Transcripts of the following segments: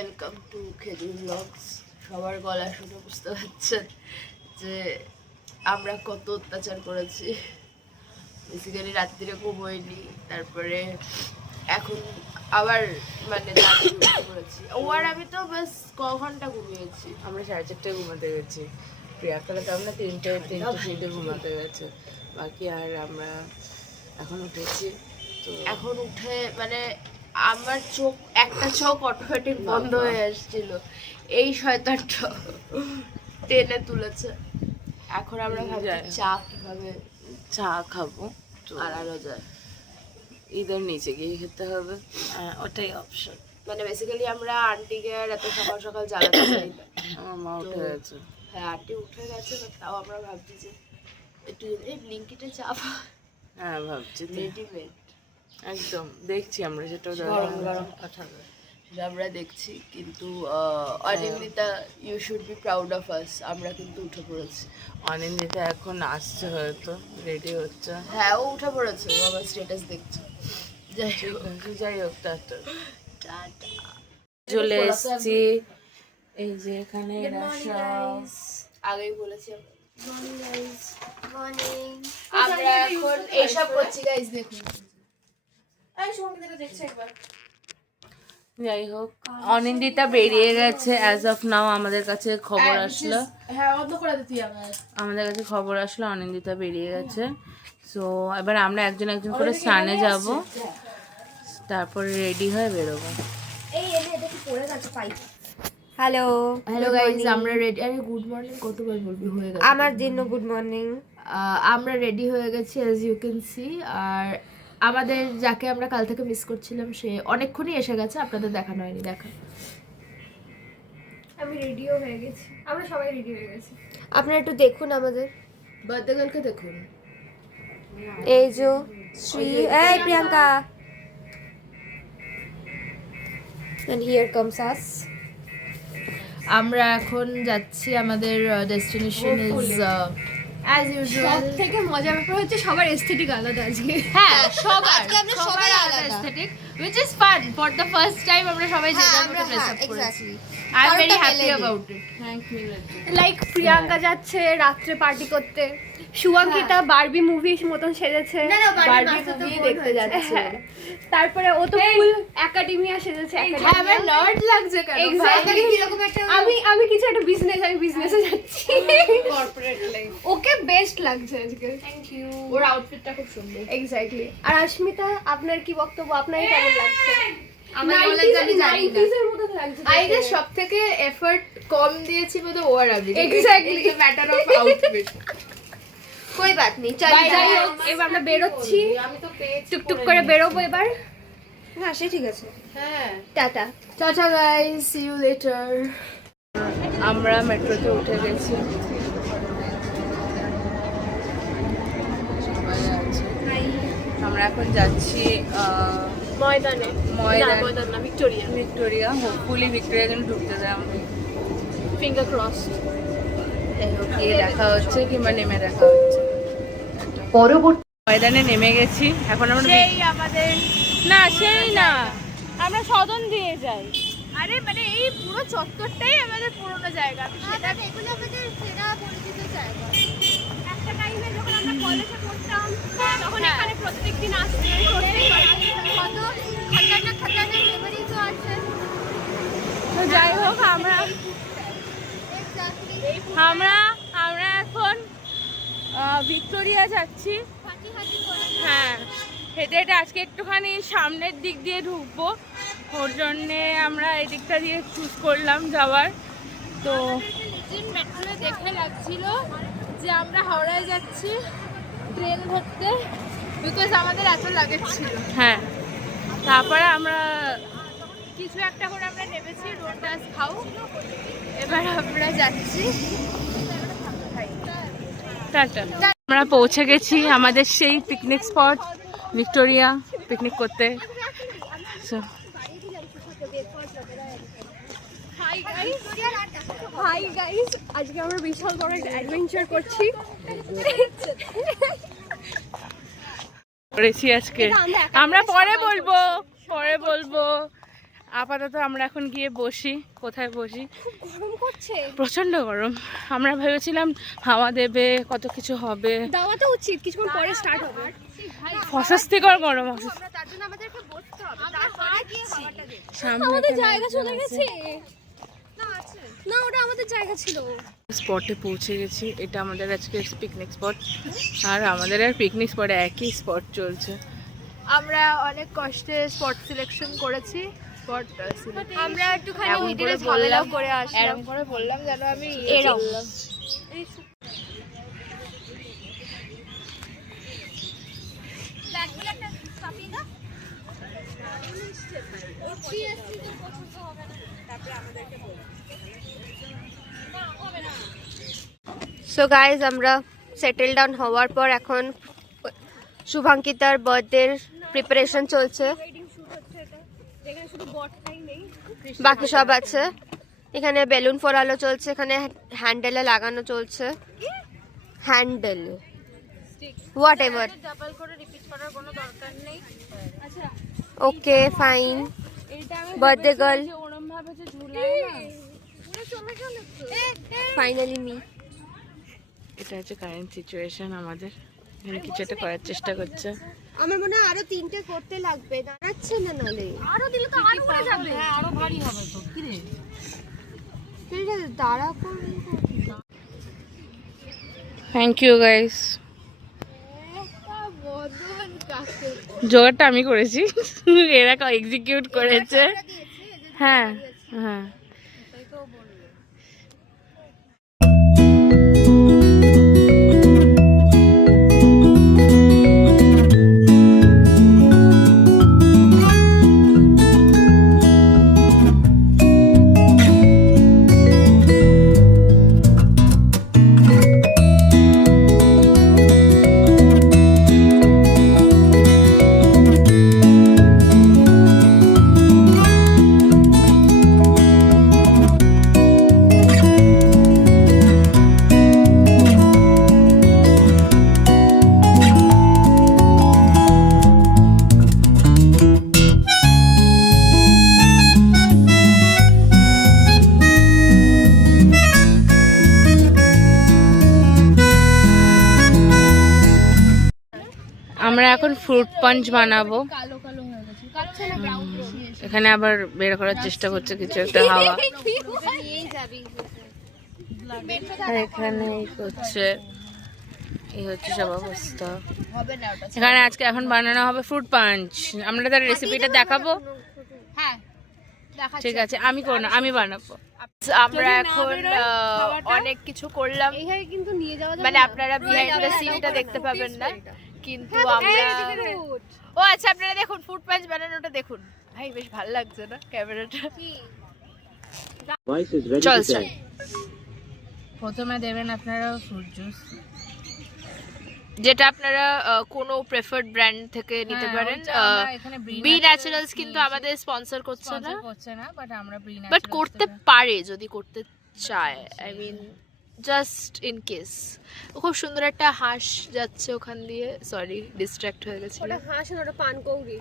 Welcome to Khejur blogs. সবার গলা শুনে বুঝতে পারছেন যে আমরা কত অত্যাচার করেছি। বেসিক্যালি রাত্রিরে ঘুমোইনি, তারপরে এখন আবার মানে করেছি। ও আর আমি তো বেশ ক ঘন্টা ঘুমিয়েছি। আমরা 4:30টায় ঘুমাতে গেছি, প্রিয়াকালা তো আমরা 3টে ঘুমাতে গেছে বাকি। আর আমরা এখন উঠেছি, তো এখন উঠে মানে আমার চোখ একটা চোখ অটোমেটিক বন্ধ হয়ে আসছিল, এই শয়তানটা টেনে তুলেছে। এখন আমরা ভাবছি চা কিভাবে চা খাবো, তো আনানো যায়। ঈদের নিচে গিয়ে খেতে হবে, ওটাই অপশন। মানে বেসিক্যালি আমরা আন্টিকে আর এত সকাল সকাল জ্বালাতে চাই না। আমার মা উঠে গেছে। হ্যাঁ, আন্টি উঠে গেছে, but তাও আমরা ভাবছি যে একটু এই ব্লিঙ্কিটে চা হ্যাঁ ভাবছি তো। রেডিমেড একদম দেখছি আমরা, সেটা গরম গরম পাঠাবে সেটা আমরা দেখছি। কিন্তু Anindita, you should be proud of us, আমরা কিন্তু উঠে পড়েছি। অনিন্দিতা এখন আসছে, হয়তো রেডি হচ্ছে। হ্যাঁ, ও উঠে পড়েছে, ও আমার স্ট্যাটাস দেখছে। যাই হোক, টাটা। টাটা। চলে এসেছি এই যে এখানে। আগেই বলেছি আমরা এখন এইসব করছি গাইস, দেখুন। যাই হোক, অনিন্দিতা বেরিয়ে গেছে অ্যাজ অফ নাও। আমাদের কাছে খবর আসলো, অনিন্দিতা বেরিয়ে গেছে। সো এবার আমরা একজন একজন করে স্নানে যাব, তারপরে রেডি হয়ে বেরোবো। হ্যালো হ্যালো গাইস, আমরা রেডি। আরে গুড মর্নিং কতবার বলবি, হয়ে গেছে আমার জন্য গুড মর্নিং। আমরা রেডি হয়ে গেছি অ্যাজ ইউ ক্যান সি। আর আমাদের যাকে আমরা কাল থেকে মিস করছিলাম সে অনেকক্ষণই এসে গেছে, আপনাদের দেখানো হয়নি। দেখা, আমি রেডিও হয়ে গেছি, আমরা সবাই রেডি হয়ে গেছি। আপনারা একটু দেখুন আমাদের বার্থডে গার্লকে দেখুন। এই যে শ্রী, এই Priyanka, and here comes us. আমরা এখন যাচ্ছি, আমাদের ডেস্টিনেশন ইজ অ্যাজ ইউজুয়াল। থেকে মজার ব্যাপার হচ্ছে সবার এস্থেটিক আলাদা আজকে। হ্যাঁ, সবার আজকে আমরা সবাই আলাদা। Aesthetic which is fun for the first time। আমরা সবাই যে যার মতো ড্রেস আপ করেছি। I am very happy about it. Thank you. Like Priyanka যাচ্ছে রাত্রে পার্টি করতে, শুয়াঙ্কিতা বারবি মুভি মতন সেজেছে, বারবি মুভি দেখতে যাচ্ছে। তারপরে ও তো ফুল একাডেমিয়া সেজেছে। হ্যাঁ, আমার নার্ড লাগছে কেন? Exactly. কিরকম একটা আমি কিছু একটা আমি বিজনেসে যাচ্ছি। Corporate life. ওকে বেস্ট লাগছে আজকে। Thank you. ওর আউটফিটটা খুব সুন্দর। এক্স্যাক্টলি। আর অস্মিতা, আপনার কি বক্তব্য, আপনার কেমন লাগছে? আমার নলেজ আমি জানি না। 90s এর মতো লাগছে। আই গেস সবথেকে এফর্ট কম দিয়েছি বোধহয় ও আর আমি। Exactly. It's a matter of outfit. কই বাত নেই, চল যাই হোক, এবার আমরা বেরোচ্ছি, আমি তো পেজ টুকটুক করে বেরোবো এবার। হ্যাঁ সে ঠিক আছে, হ্যাঁ। টাটা। টাটা গাইস, সি ইউ লেটার। আমরা মেট্রোতে উঠে গেছি, সবাই আছে। আমরা এখন যাচ্ছি ময়দানে। ময়দান না, ভিক্টোরিয়া। ভিক্টোরিয়া। হোপফুলি ভিক্টোরিয়া যেন ঢুকতে দেয় আমাদের। Finger cross. যাই হোক, গিয়ে দেখা হচ্ছে কিংবা নেমে দেখা হচ্ছে। পরবর্তী ময়দানে নেমে গেছি এখন আমরা। আমাদের না সেই না, আমরা সদন দিয়ে যাই। আরে মানে এই পুরো চত্বরটাই আমাদের পুরনো জায়গা। সেটা এগুলো আমাদের চেনা পরিচিত জায়গা। একটা টাইমে যখন আমরা কলেজে পড়তাম তখন এখানে প্রত্যেকদিন আসতে কত খতরনাক মেমোরিজও আছে। তো যাই হোক, আমরা এখন ভিক্টোরিয়া যাচ্ছি। হ্যাঁ, হেঁটে হেঁটে আজকে একটুখানি সামনের দিক দিয়ে ঢুকবো, ওর জন্যে আমরা এই দিকটা দিয়ে চুজ করলাম যাওয়ার। তো মেট্রোতে দেখে লাগছিল যে আমরা হাওড়ায় যাচ্ছি ট্রেন ধরতে, বিকজ আমাদের এত লাগেজ ছিল। হ্যাঁ, তারপরে আমরা কিছু একটা করে আমরা নেমেছি রোডাস খাও। এবার আমরা যাচ্ছি টাটা। আমরা পৌঁছে গেছি আমাদের সেই পিকনিক স্পট ভিক্টোরিয়া, পিকনিক করতে। হাই গাইস, আজকে আমরা বিশাল বড় একটা অ্যাডভেঞ্চার করছি। করেছি আজকে, আমরা পরে বলবো। আপাতত আমরা এখন গিয়ে বসি। কোথায় বসি? গরম করছে। প্রচন্ড গরম। আমরা ভেবেছিলাম হাওয়া দেবে, কত কিছু হবে। দেওয়া তো উচিত, কিছুক্ষণ পরে স্টার্ট হবে। অস্বস্তিকর গরম। আমরা তার জন্য আমাদেরকে বসতে হবে, তারপরে গিয়ে হাওয়াটা দেবে। সামনে আমাদের এখানে জায়গা একজন চলে আছে। গেছে। না, ওটা আমাদের জায়গা ছিল। স্পটে পৌঁছে গেছি। এটা আমাদের আজকে পিকনিক স্পট। আর আমাদের আর পিকনিক স্পটে একই স্পট চলছে। আমরা অনেক কষ্টে স্পট সিলেকশন করেছি। স্পট আমরা একটুখানি এমন মিডিলে করে ঝামেলাও বললাম, করে আসলাম। এরকম করে বললাম যেন আমি এরকম। বললাম। সো গাইজ, আমরা সেটেল ডাউন হওয়ার পর এখন শুভাঙ্কিতার বার্থডের প্রিপারেশন চলছে। বাকি সব আছে। এখানে বেলুন ফোড়ানো চলছে, এখানে হ্যান্ডেলে লাগানো চলছে। Handle what ever. ডাবল করে রিপিট করার কোনো দরকার নেই। আচ্ছা, ওকে ফাইন। এইটা আমি বার্থডে গার্ল ওরম ভাবে যে ঝুলায় না, ফাইনালি মি। এটা হচ্ছে কারেন্ট সিচুয়েশন আমাদের। এখানে কিছু একটা করার চেষ্টা করছে। আমার মনে হয় আরো 3টে করতে লাগবে, দাঁড়াচ্ছে না নালে। আরো দিলে তো আরো পড়ে যাবে। হ্যাঁ আরো ভারী হবে তো। কি রে, ঠিক আছে, দাঁড়া করবি। Thank you guys. বদন কাকে জোগাড়টা আমি করেছি, এরা এক্সিকিউট করেছে। হ্যাঁ হ্যাঁ। আমরা এখন ফ্রুট পাঞ্চ বানাবো। কালো কালো হয়ে গেছে। কালো না ব্রাউন এখানে আবার বের করার চেষ্টা করছে কিছু একটা হাওয়া। নিয়েই যাবি। আর এখানে এই করছে, এই হচ্ছে সব অবস্থা। হবে না ওটা। এখানে আজকে এখন বানানো হবে ফ্রুট পাঞ্চ। আমরা তার রেসিপিটা দেখাবো। হ্যাঁ ঠিক আছে, আমি করব না, আমি বানাবো। আমরা এখন অনেক কিছু করলাম, এইভাবে কিন্তু নিয়ে যাওয়া যাবে মানে না। আপনারা বিহাইন্ড দ্য সিনটা দেখতে পাবেন না, কিন্তু আমরা ও আচ্ছা আপনারা দেখুন ফুড পাঞ্চ বানানোটা দেখুন। ভাই বেশ ভালো লাগছে না ক্যামেরাটা? চল চল। প্রথমে দেবেন আপনারা ফ্রুট জুস, যেটা আপনারা কোনো প্রেফার্ড ব্র্যান্ড থেকে নিতে পারেন। বি ন্যাচারালস কিন্তু আমাদের স্পন্সর করছে না, বাট আমরা বাট করতে পারে যদি করতে চায়। I mean just in case. খুব সুন্দর একটা হাঁস যাচ্ছে ওখান দিয়ে, সরি ডিস্ট্র্যাক্ট হয়ে গেছিল। ওটা হাঁস না, ওটা পান কৌড়ি।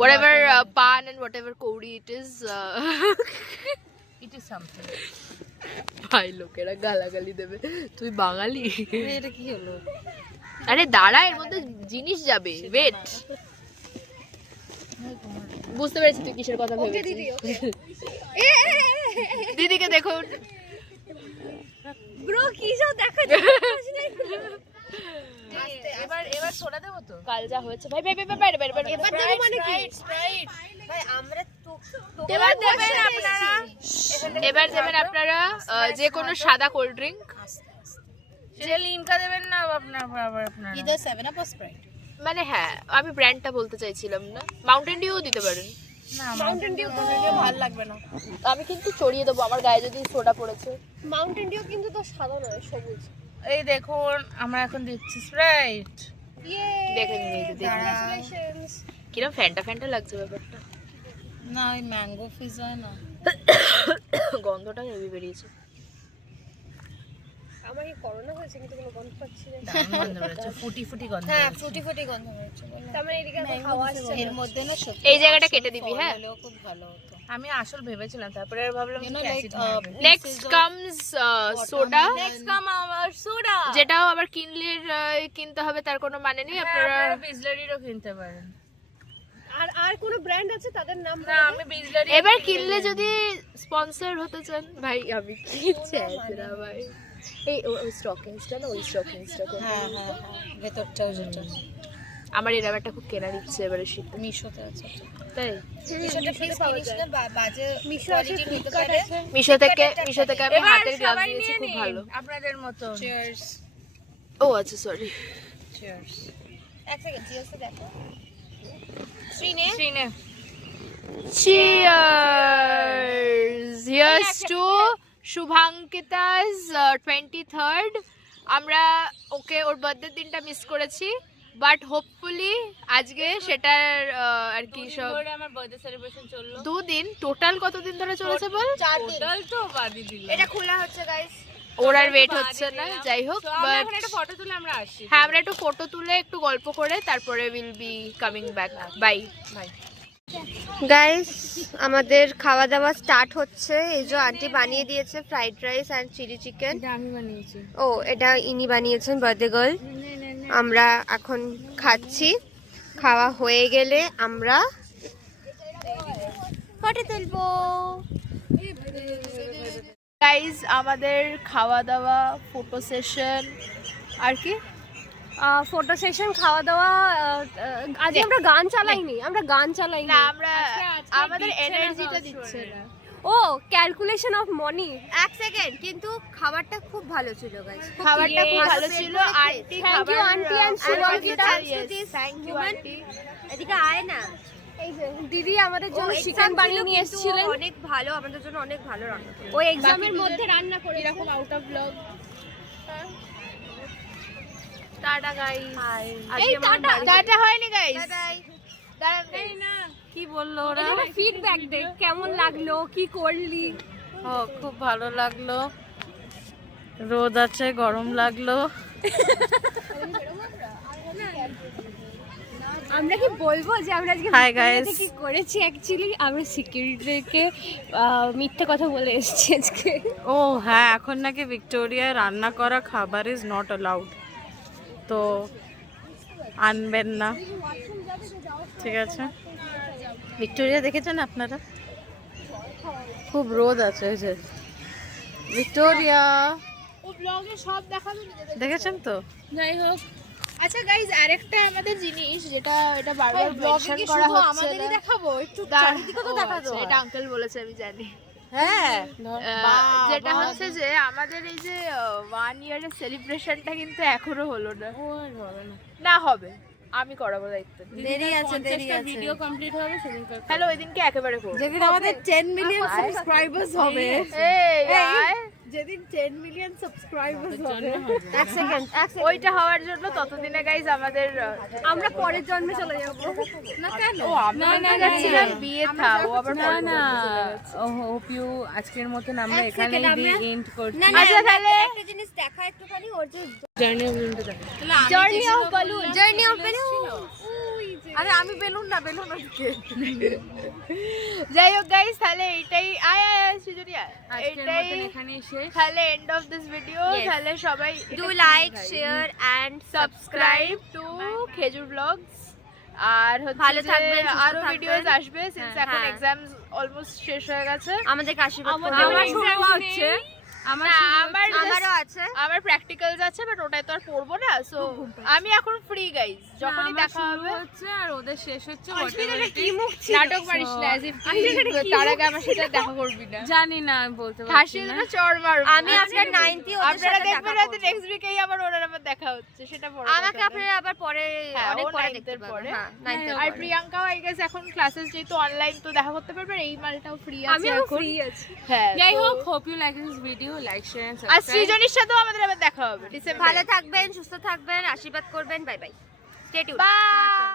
whatever pan and whatever kauri it is, it is something. ভাই লোকেরা গালাগালি দেবে, তুই বাঙালি। এটা কি হলো? আরে দাঁড়া, এর মধ্যে জিনিস যাবে, ওয়েট। বুঝতে পেরেছি তুই কিসের কথা ভেবেছিস। দিদিকে দেখুন ব্রো কি সব দেখা এবার সোডা দেবো তো? কাল যা হয়েছে। ভাই ভাই ভাই ভাই ভাই ভাই এবার দেবো মানে কি? ভাই আমরা তো এবার দেবেন আপনারা, এবার দেবেন আপনারা যে কোনো সাদা কোল্ড ড্রিঙ্ক। সেটা লিমকা দেবেন না আপনার আবার আপনারা? Either 7 up Sprite. মানে হ্যাঁ, আমি ব্র্যান্ডটা বলতে চাইছিলাম না। মাউন্টেন ডিউ দিতে পারেন। না, মাউন্টেন ডিউ তো ভালো লাগবে না। আমি কিন্তু চড়িয়ে দেবো আমার গায়ে যদি সোডা পড়েছে। মাউন্টেন ডিউ কিন্তু তো সাদা নয়, সবুজ। এই দেখুন আমরা এখন দিচ্ছি স্প্রাইট। দেখে নিন, এই যে দেখুন কিরম ফ্যান্টা ফ্যান্টা লাগছে ব্যাপারটা। না ওই ম্যাঙ্গো ফিজ হয় না, গন্ধটা হেভি বেরিয়েছে। আমার কি করোনা হয়েছে কিন্তু কোনো গন্ধ পাচ্ছি না। দারুণ গন্ধ বেরোচ্ছে, ফুটি ফুটি গন্ধ হ্যাঁ বেরোচ্ছে। ফুটি ফুটি গন্ধ বেরোচ্ছে। তার মানে এদিকে এখন হাওয়া আসছে এর মধ্যে না সত্যি এই জায়গাটা কেটে দিবি হ্যাঁ হলেও খুব ভালো হতো। আমি আসল ভেবেছিলাম, তারপরে ভাবলাম You know, কি like, অ্যাসিড মারবে। নেক্সট কামস সোডা, আমার সোডা, যেটাও আবার কিনলির কিনতে হবে তার কোনো মানে নেই। আপনারা আপনারা বিজলারিরও কিনতে পারেন। আর আর কোনো ব্র্যান্ড আছে তাদের নাম না আমি বিজলারি এবার কিনলে যদি স্পন্সর হতে চান ভাই, আমি কি চাইছিলা ভাই, এই ওই স্টকিংসটা না, ওই স্টকিংসটা কোন, হ্যাঁ হ্যাঁ ভেতরটাও যেটা আমার এই ব্যাপারটা খুব কেনার ইচ্ছে এবারে শীতে। মিশোতে আছে। তাই মিশোটা প্লিজ কিনিস না, বাজে কোয়ালিটি নিতে পারে। মিশো থেকে আমি এবার হাতের গ্লাভস সবাই নিয়েছি, নিয়ে খুব নিন ভালো। আপনাদের মতো। চিয়ার্স ও আচ্ছা সরি। চিয়ার্স। এক সেকেন্ড জিএসটি দেখো শ্রীনে Cheers! Here's to Shubhankita's 23rd. আমরা ওকে ওর বার্থডে দিনটা মিস করেছি, বাট হোপফুলি আজকে সেটার আর কি সব ধরে আমার বার্থডে সেলিব্রেশন চললো। 2 দিন টোটাল। কতদিন ধরে চলেছে বল? টোটাল তো বাদই দিল। এটা খোলা হচ্ছে গাইস ওর আর ওয়েট হচ্ছে না, যাই হোক। আমরা বাট এখন একটা ফটো তুলে আমরা আসি। হ্যাঁ, আমরা একটু ফটো তুলে একটু গল্প করে তারপরে will be coming back. Bye bye. Guys আমাদের খাওয়া দাওয়া স্টার্ট হচ্ছে। এই যে আন্টি বানিয়ে দিয়েছে fried rice and chilli chicken. এটা আমি বানিয়েছি। ও এটা ইনি বানিয়েছেন, বার্থডে গার্ল। আমরা এখন খাচ্ছি, খাওয়া হয়ে গেলে আমরা ফটো তুলবো। গাইজ, আমাদের খাওয়া দাওয়া, ফটো সেশন আর কি ফটো সেশন, খাওয়া দাওয়া। আজ আমরা গান চালাইনি, না, আমরা আমাদের এনার্জিটা দিচ্ছে না। ও ক্যালকুলেশন অফ মানি। এক সেকেন্ড, কিন্তু খাবারটা খুব ভালো ছিল গাইস। খাবারটা খুব ভালো ছিল। Aunty thank you aunty and Shubhankita. Thank you aunty. এদিকে আয় না। এই যে দিদি আমাদের জন্য চিকেন বানিয়ে নিয়ে এসেছিলেন। অনেক ভালো, আমাদের জন্য অনেক ভালো রান্না করেছে। ওই এক্সামের মধ্যে রান্না করে এরকম out of blog. Tata guys. এই টাটা। টাটা হয়নি গাইস। Bye bye. দাঁড়ান না, কি বললো ওরা? ফিডব্যাক দে, কেমন লাগলো, কি করলি? ও খুব ভালো লাগলো, রোদ আছে, গরম লাগলো। আমরা কি বলবো যে আমরা আজকে Hi, guys. ভিক্টোরিয়াতে কি করেছি? অ্যাকচুয়ালি আমরা সিকিউরিটিকে মিথ্যে কথা বলে এসেছি আজকে। ও হ্যাঁ, এখন নাকি ভিক্টোরিয়ায় রান্না করা খাবার ইজ নট অ্যালাউড, তো আনবেন না, ঠিক আছে? ভিক্টোরিয়া দেখেছেন আপনারা? খুব রোদ আছে এই যে ভিক্টোরিয়া, ও ব্লগে সব দেখাবে না। দেখেছেন তো? যাই হোক, আচ্ছা গাইস, আরেকটা আমাদের জিনিস যেটা এটা বারবার মেনশন করা হচ্ছে না। দেখাবো একটু, চারিদিকে তো দেখা দাও। এটা আঙ্কেল বলেছে, আমি জানি। হ্যাঁ, যেটা হচ্ছে যে আমাদের এই যে 1 ইয়ারের সেলিব্রেশনটা কিন্তু এখনো হলো না। না হবে, আমি করাবো দায়িত্ব। দেরি আছে। ভিডিও কমপ্লিট হবে সেদিন। হ্যালো, ওই দিনকে একেবারে করব। যেদিন আমাদের 10 মিলিয়ন সাবস্ক্রাইবার্স হবে, এই আয়, যেদিন 10 মিলিয়ন সাবস্ক্রাইবার্স হবে, এক সেকেন্ড ওইটা হওয়ার জন্য ততদিনে গাইস আমাদের আমরা পরের জন্মে চলে যাব। না কেন? ও আমরা যাচ্ছিলাম বিয়ে থা, ও আবার না না, হোপ ইউ আজকের মতন আমরা এক এখানেই second, আমরা- এন্ড করছি। না না, আচ্ছা, তাহলে একটা জিনিস দেখা একটুখানি, ওর যে জার্নি অফ বেলুনটা দেখো। Journey of balloon, journey of balloon. আরে আমি বেলুন না, বেলুন আজকে। যাই হোক গাইস, তাহলে এইটাই আয় আয় আয় সুজনিয়া, আজকের এইটাই মতন এখানেই শেষ। তাহলে end of this video. Yes. তাহলে সবাই do like, share and subscribe to Khejur blogs. আর হচ্ছে ভালো থাকবেন, সুস্থ আরো থাকবেন। ভিডিওস আসবে, সিন্স এখন হ্যাঁ। এক্সামস অলমোস্ট শেষ হয়ে গেছে। আমাদেরকে আশীর্বাদ করবেন। আমার শুরু হচ্ছে, না, আমারও আছে। আমার প্র্যাকটিক্যালস আছে, বাট ওটাই তো আর পড়বো না। সো আমি এখন ফ্রি গাইস, যখনই দেখা হবে। হচ্ছে আর ওদের শেষ হচ্ছে। কি মুখ ছিল? নাটক মারিস না, as if তুই তার আগে আমার সাথে দেখা করবি না। জানি না, আমি বলতে পারছি হাসির না। জন্য চড় মারবো। আমি আপনার 90 ওদের আপনারা সাথে দেখবেন দেখা হয়তো করব। নেক্সট উইকেই আবার ওনার আবার দেখা হচ্ছে, সেটা বড় আমাকে কথা না। আপনারা আবার পরে, হ্যাঁ, অনেক ও পরে 9th দেখতে এর পারবেন। পরে। হ্যাঁ 9th এর আর পরে। প্রিয়াঙ্কাও আই গেস এখন ক্লাসেস যেহেতু অনলাইন, তো দেখা করতে পারবে। এই মালটাও ফ্রি আছে আমিও এখন। ফ্রি আছি। হ্যাঁ, যাই তো- হোক, hope you like this video, like share and আর সাবস্ক্রাইব। সৃজনীর সাথেও আমাদের আবার দেখা হবে ডিসেম্বরে। ভালো থাকবেন, সুস্থ থাকবেন, আশীর্বাদ করবেন। Bye bye. Stay tune. By.